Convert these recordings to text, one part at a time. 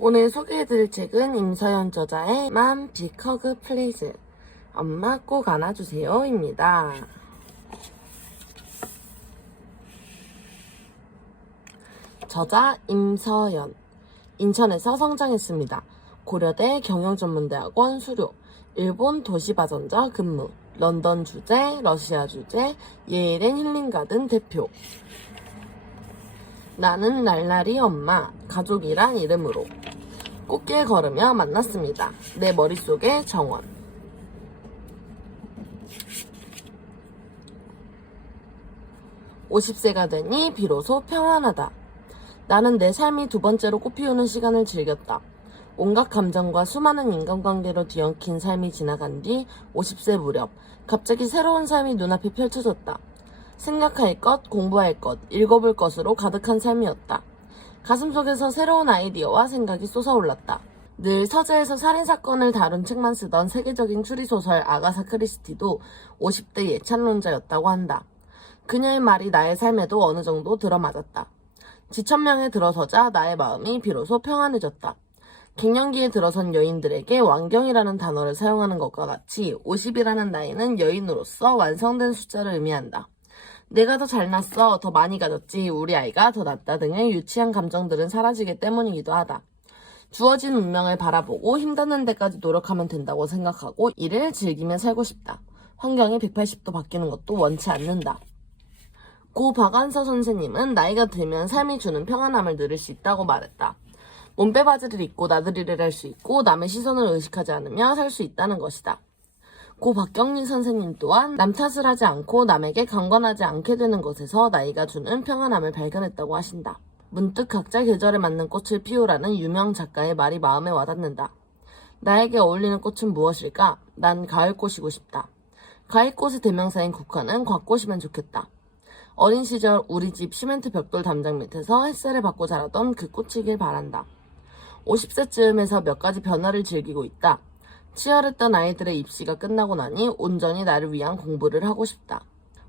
오늘 소개해드릴 책은 임서연 저자의 맘 빅허그 플리즈 엄마 꼭 안아주세요 입니다. 저자 임서연. 인천에서 성장했습니다. 고려대 경영전문대학원 수료, 일본 도시바전자 근무, 런던 주재, 러시아 주재, 예일앤 힐링가든 대표. 나는 날라리 엄마, 가족이란 이름으로. 꽃길 걸으며 만났습니다. 내 머릿속의 정원. (50세가) 되니 비로소 평안하다. 나는 내 삶이 두 번째로 꽃피우는 시간을 즐겼다. 온갖 감정과 수많은 인간관계로 뒤엉킨 삶이 지나간 뒤 50세 무렵 갑자기 새로운 삶이 눈앞에 펼쳐졌다. 생각할 것, 공부할 것, 읽어볼 것으로 가득한 삶이었다. 가슴속에서 새로운 아이디어와 생각이 솟아올랐다. 늘 서재에서 살인사건을 다룬 책만 쓰던 세계적인 추리소설 아가사 크리스티도 50대 예찬론자였다고 한다. 그녀의 말이 나의 삶에도 어느 정도 들어맞았다. 지천명에 들어서자 나의 마음이 비로소 평안해졌다. 갱년기에 들어선 여인들에게 완경이라는 단어를 사용하는 것과 같이 50이라는 나이는 여인으로서 완성된 숫자를 의미한다. 내가 더 잘났어, 더 많이 가졌지, 우리 아이가 더 낫다 등의 유치한 감정들은 사라지기 때문이기도 하다. 주어진 운명을 바라보고 힘닿는 데까지 노력하면 된다고 생각하고 이를 즐기며 살고 싶다. 환경이 180도 바뀌는 것도 원치 않는다. 고 박완서 선생님은 나이가 들면 삶이 주는 평안함을 누릴 수 있다고 말했다. 몸빼바지를 입고 나들이를 할 수 있고 남의 시선을 의식하지 않으며 살 수 있다는 것이다. 고 박경리 선생님 또한 남 탓을 하지 않고 남에게 강권하지 않게 되는 것에서 나이가 주는 평안함을 발견했다고 하신다. 문득 각자 계절에 맞는 꽃을 피우라는 유명 작가의 말이 마음에 와닿는다. 나에게 어울리는 꽃은 무엇일까? 난 가을꽃이고 싶다. 가을꽃의 대명사인 국화는 곽꽃이면 좋겠다. 어린 시절 우리 집 시멘트 벽돌 담장 밑에서 햇살을 받고 자라던 그 꽃이길 바란다. 50세쯤에서 몇 가지 변화를 즐기고 있다. 치열했던 아이들의 입시가 끝나고 나니 온전히 나를 위한 공부를 하고 싶다.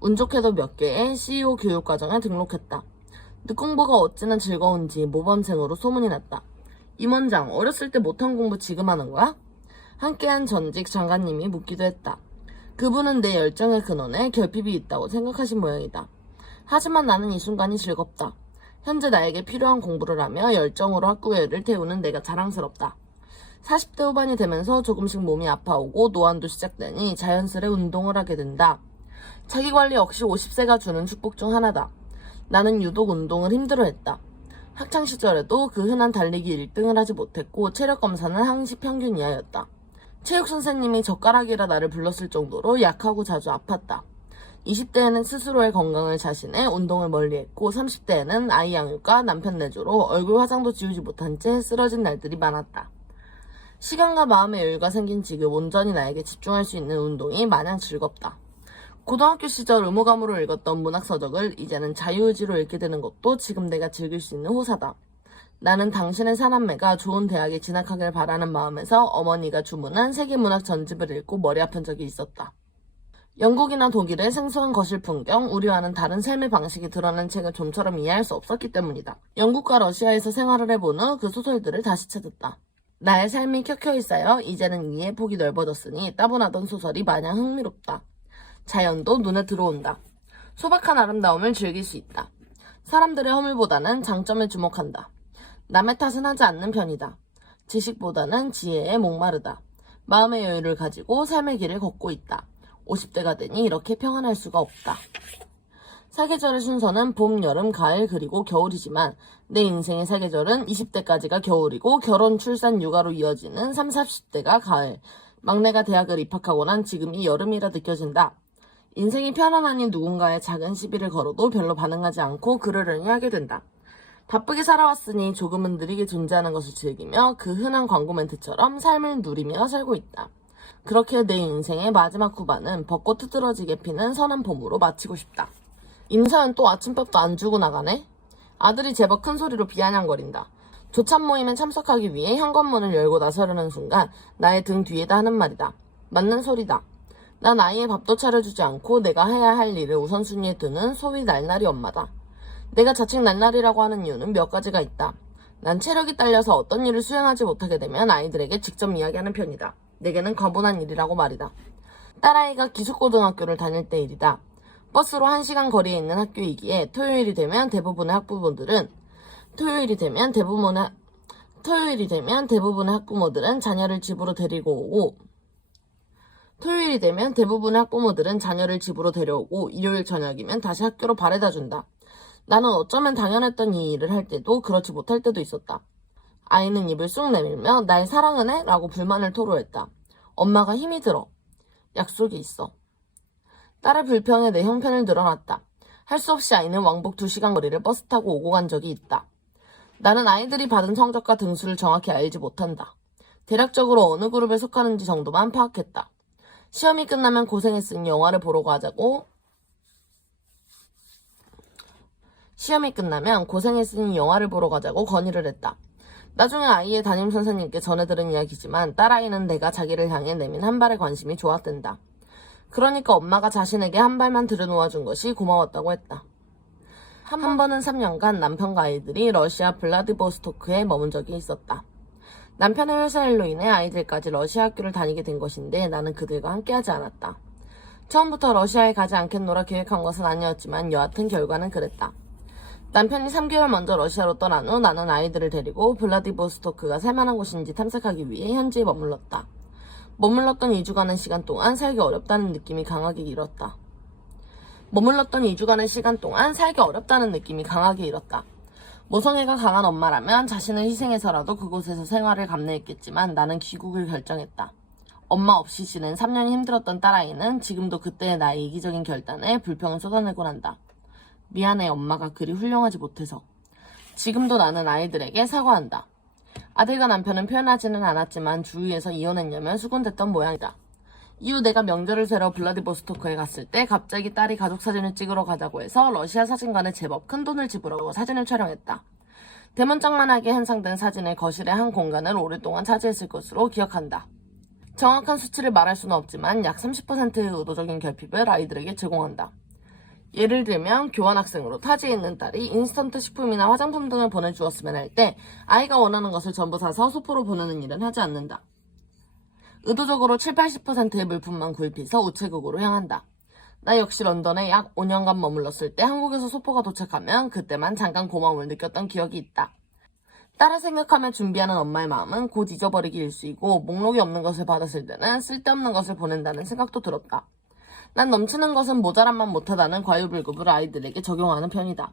운 좋게도 몇 개의 CEO 교육과정에 등록했다. 늦공부가 어찌나 즐거운지 모범생으로 소문이 났다. 임원장, 어렸을 때 못한 공부 지금 하는 거야? 함께한 전직 장관님이 묻기도 했다. 그분은 내 열정의 근원에 결핍이 있다고 생각하신 모양이다. 하지만 나는 이 순간이 즐겁다. 현재 나에게 필요한 공부를 하며 열정으로 학구열을 태우는 내가 자랑스럽다. 40대 후반이 되면서 조금씩 몸이 아파오고 노안도 시작되니 자연스레 운동을 하게 된다. 자기관리 역시 50세가 주는 축복 중 하나다. 나는 유독 운동을 힘들어했다. 학창시절에도 그 흔한 달리기 1등을 하지 못했고 체력검사는 항시 평균 이하였다. 체육 선생님이 젓가락이라 나를 불렀을 정도로 약하고 자주 아팠다. 20대에는 스스로의 건강을 자신해 운동을 멀리했고 30대에는 아이 양육과 남편 내조로 얼굴 화장도 지우지 못한 채 쓰러진 날들이 많았다. 시간과 마음의 여유가 생긴 지금 온전히 나에게 집중할 수 있는 운동이 마냥 즐겁다. 고등학교 시절 의무감으로 읽었던 문학서적을 이제는 자유의지로 읽게 되는 것도 지금 내가 즐길 수 있는 호사다. 나는 당신의 사남매가 좋은 대학에 진학하길 바라는 마음에서 어머니가 주문한 세계문학 전집을 읽고 머리 아픈 적이 있었다. 영국이나 독일의 생소한 거실 풍경, 우리와는 다른 삶의 방식이 드러난 책을 좀처럼 이해할 수 없었기 때문이다. 영국과 러시아에서 생활을 해본 후 그 소설들을 다시 찾았다. 나의 삶이 켜켜이 쌓여 이제는 이해의 폭이 넓어졌으니 따분하던 소설이 마냥 흥미롭다. 자연도 눈에 들어온다. 소박한 아름다움을 즐길 수 있다. 사람들의 허물보다는 장점에 주목한다. 남의 탓은 하지 않는 편이다. 지식보다는 지혜에 목마르다. 마음의 여유를 가지고 삶의 길을 걷고 있다. 50대가 되니 이렇게 평안할 수가 없다. 사계절의 순서는 봄, 여름, 가을 그리고 겨울이지만 내 인생의 사계절은 20대까지가 겨울이고 결혼, 출산, 육아로 이어지는 30, 40대가 가을, 막내가 대학을 입학하고 난 지금이 여름이라 느껴진다. 인생이 편안하니 누군가의 작은 시비를 걸어도 별로 반응하지 않고 그러려니 하게 된다. 바쁘게 살아왔으니 조금은 느리게 존재하는 것을 즐기며 그 흔한 광고 멘트처럼 삶을 누리며 살고 있다. 그렇게 내 인생의 마지막 후반은 벚꽃 트드러지게 피는 선한 봄으로 마치고 싶다. 임서연 또 아침밥도 안 주고 나가네? 아들이 제법 큰 소리로 비아냥거린다. 조찬 모임에 참석하기 위해 현관문을 열고 나서려는 순간 나의 등 뒤에다 하는 말이다. 맞는 소리다. 난 아이의 밥도 차려주지 않고 내가 해야 할 일을 우선순위에 두는 소위 날라리 엄마다. 내가 자칭 날라리라고 하는 이유는 몇 가지가 있다. 난 체력이 딸려서 어떤 일을 수행하지 못하게 되면 아이들에게 직접 이야기하는 편이다. 내게는 과분한 일이라고 말이다. 딸아이가 기숙고등학교를 다닐 때 일이다. 버스로 1시간 거리에 있는 학교이기에 토요일이 되면 대부분의 학부모들은 자녀를 집으로 데려오고 일요일 저녁이면 다시 학교로 바래다 준다. 나는 어쩌면 당연했던 이 일을 할 때도 그렇지 못할 때도 있었다. 아이는 입을 쑥 내밀며 날 사랑은 해? 라고 불만을 토로했다. 엄마가 힘이 들어. 약속이 있어. 딸의 불평에 내 형편을 늘어놨다. 할 수 없이 아이는 왕복 2시간 거리를 버스 타고 오고 간 적이 있다. 나는 아이들이 받은 성적과 등수를 정확히 알지 못한다. 대략적으로 어느 그룹에 속하는지 정도만 파악했다. 시험이 끝나면 고생했으니 영화를 보러 가자고 건의를 했다. 나중에 아이의 담임선생님께 전해 들은 이야기지만 딸아이는 내가 자기를 향해 내민 한 발의 관심이 좋았댄다. 그러니까 엄마가 자신에게 한 발만 들여놓아준 것이 고마웠다고 했다. 한 번은 3년간 남편과 아이들이 러시아 블라디보스토크에 머문 적이 있었다. 남편의 회사 일로 인해 아이들까지 러시아 학교를 다니게 된 것인데 나는 그들과 함께하지 않았다. 처음부터 러시아에 가지 않겠노라 계획한 것은 아니었지만 여하튼 결과는 그랬다. 남편이 3개월 먼저 러시아로 떠난 후 나는 아이들을 데리고 블라디보스토크가 살만한 곳인지 탐색하기 위해 현지에 머물렀다. 머물렀던 2주간의 시간 동안 살기 어렵다는 느낌이 강하게 일었다. 모성애가 강한 엄마라면 자신을 희생해서라도 그곳에서 생활을 감내했겠지만 나는 귀국을 결정했다. 엄마 없이 지낸 3년이 힘들었던 딸아이는 지금도 그때의 나의 이기적인 결단에 불평을 쏟아내곤 한다. 미안해, 엄마가 그리 훌륭하지 못해서. 지금도 나는 아이들에게 사과한다. 아들과 남편은 표현하지는 않았지만 주위에서 이혼했냐며 수군댔던 모양이다. 이후 내가 명절을 새러 블라디보스토크에 갔을 때 갑자기 딸이 가족사진을 찍으러 가자고 해서 러시아 사진관에 제법 큰 돈을 지불하고 사진을 촬영했다. 대문짝만하게 현상된 사진을 거실의 한 공간을 오랫동안 차지했을 것으로 기억한다. 정확한 수치를 말할 수는 없지만 약 30%의 의도적인 결핍을 아이들에게 제공한다. 예를 들면 교환학생으로 타지에 있는 딸이 인스턴트 식품이나 화장품 등을 보내주었으면 할 때 아이가 원하는 것을 전부 사서 소포로 보내는 일은 하지 않는다. 의도적으로 70-80%의 물품만 구입해서 우체국으로 향한다. 나 역시 런던에 약 5년간 머물렀을 때 한국에서 소포가 도착하면 그때만 잠깐 고마움을 느꼈던 기억이 있다. 딸을 생각하며 준비하는 엄마의 마음은 곧 잊어버리기 일쑤이고 목록이 없는 것을 받았을 때는 쓸데없는 것을 보낸다는 생각도 들었다. 난 넘치는 것은 모자란만 못하다는 과유불급을 아이들에게 적용하는 편이다.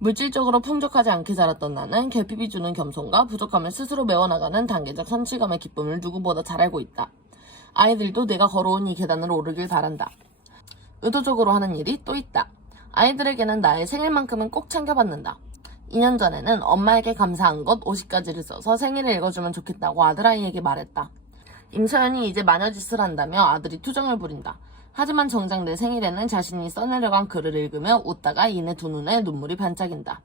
물질적으로 풍족하지 않게 자랐던 나는 결핍이 주는 겸손과 부족함을 스스로 메워나가는 단계적 성취감의 기쁨을 누구보다 잘 알고 있다. 아이들도 내가 걸어온 이 계단을 오르길 바란다. 의도적으로 하는 일이 또 있다. 아이들에게는 나의 생일만큼은 꼭 챙겨받는다. 2년 전에는 엄마에게 감사한 것 50가지를 써서 생일을 읽어주면 좋겠다고 아들아이에게 말했다. 임서연이 이제 마녀짓을 한다며 아들이 투정을 부린다. 하지만 정작 내 생일에는 자신이 써내려간 글을 읽으며 웃다가 이내 두 눈에 눈물이 반짝인다.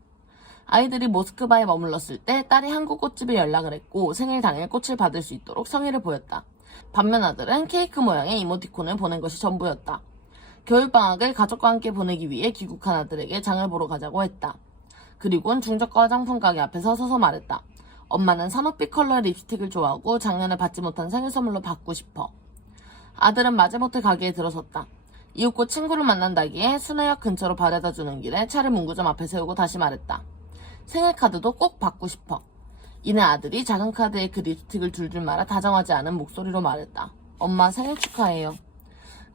아이들이 모스크바에 머물렀을 때 딸이 한국 꽃집에 연락을 했고 생일 당일 꽃을 받을 수 있도록 성의를 보였다. 반면 아들은 케이크 모양의 이모티콘을 보낸 것이 전부였다. 겨울방학을 가족과 함께 보내기 위해 귀국한 아들에게 장을 보러 가자고 했다. 그리고는 중저가 화장품 가게 앞에 서서 말했다. 엄마는 산호빛 컬러의 립스틱을 좋아하고 작년에 받지 못한 생일 선물로 받고 싶어. 아들은 마지못해 가게에 들어섰다. 이웃고 친구를 만난다기에 순회역 근처로 바래다주는 길에 차를 문구점 앞에 세우고 다시 말했다. 생일 카드도 꼭 받고 싶어. 이내 아들이 작은 카드에 그 립스틱을 줄줄 말아 다정하지 않은 목소리로 말했다. 엄마 생일 축하해요.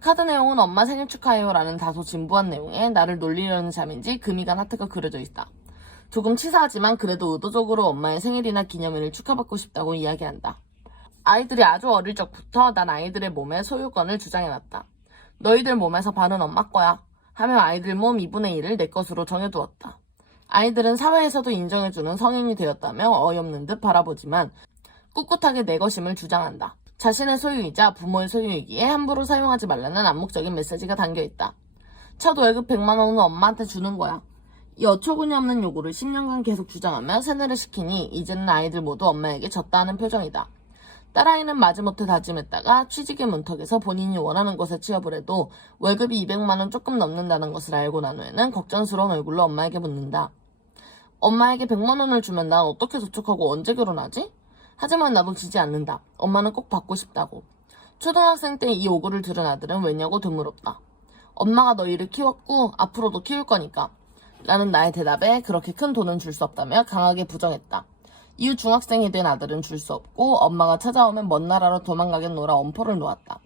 카드 내용은 엄마 생일 축하해요 라는 다소 진부한 내용에 나를 놀리려는 잠인지 금이간 하트가 그려져 있다. 조금 치사하지만 그래도 의도적으로 엄마의 생일이나 기념일을 축하받고 싶다고 이야기한다. 아이들이 아주 어릴 적부터 난 아이들의 몸의 소유권을 주장해놨다. 너희들 몸에서 반은 엄마 거야 하며 아이들 몸 2분의 1을 내 것으로 정해두었다. 아이들은 사회에서도 인정해주는 성인이 되었다며 어이없는 듯 바라보지만 꿋꿋하게 내 것임을 주장한다. 자신의 소유이자 부모의 소유이기에 함부로 사용하지 말라는 암묵적인 메시지가 담겨있다. 첫 월급 100만 원은 엄마한테 주는 거야. 이 어처구니 없는 요구를 10년간 계속 주장하며 세뇌를 시키니 이제는 아이들 모두 엄마에게 졌다 하는 표정이다. 딸아이는 마지못해 다짐했다가 취직의 문턱에서 본인이 원하는 곳에 취업을 해도 월급이 200만 원 조금 넘는다는 것을 알고 난 후에는 걱정스러운 얼굴로 엄마에게 묻는다. 엄마에게 100만 원을 주면 난 어떻게 저축하고 언제 결혼하지? 하지만 나도 지지 않는다. 엄마는 꼭 받고 싶다고. 초등학생 때 이 요구를 들은 아들은 왜냐고 되물었다. 엄마가 너희를 키웠고 앞으로도 키울 거니까. 라는 나의 대답에 그렇게 큰 돈은 줄 수 없다며 강하게 부정했다. 이후 중학생이 된 아들은 줄 수 없고 엄마가 찾아오면 먼 나라로 도망가겠노라 엄포를 놓았다.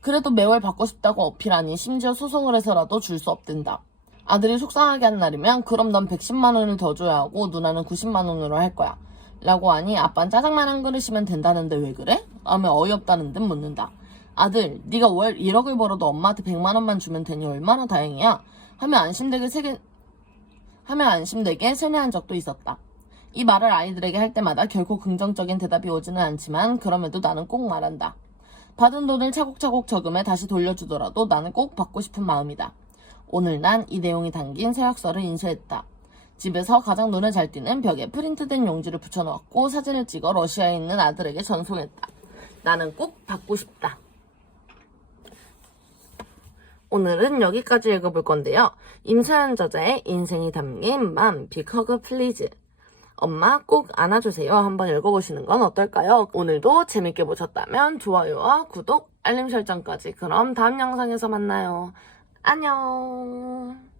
그래도 매월 받고 싶다고 어필하니 심지어 소송을 해서라도 줄 수 없댄다. 아들이 속상하게 한 날이면 그럼 넌 110만 원을 더 줘야 하고 누나는 90만 원으로 할 거야. 라고 하니 아빠는 짜장면 한 그릇이면 된다는데 왜 그래? 라며 어이없다는 듯 묻는다. 아들, 네가 월 1억을 벌어도 엄마한테 100만 원만 주면 되니 얼마나 다행이야? 하며 안심되게 세뇌한 적도 있었다. 이 말을 아이들에게 할 때마다 결코 긍정적인 대답이 오지는 않지만 그럼에도 나는 꼭 말한다. 받은 돈을 차곡차곡 저금해 다시 돌려주더라도 나는 꼭 받고 싶은 마음이다. 오늘 난 이 내용이 담긴 서약서를 인쇄했다. 집에서 가장 눈에 잘 띄는 벽에 프린트된 용지를 붙여놓았고 사진을 찍어 러시아에 있는 아들에게 전송했다. 나는 꼭 받고 싶다. 오늘은 여기까지 읽어볼 건데요. 임서연 저자의 인생이 담긴 맘 빅허그 플리즈. 엄마 꼭 안아주세요. 한번 읽어보시는 건 어떨까요? 오늘도 재밌게 보셨다면 좋아요와 구독, 알림 설정까지. 그럼 다음 영상에서 만나요. 안녕.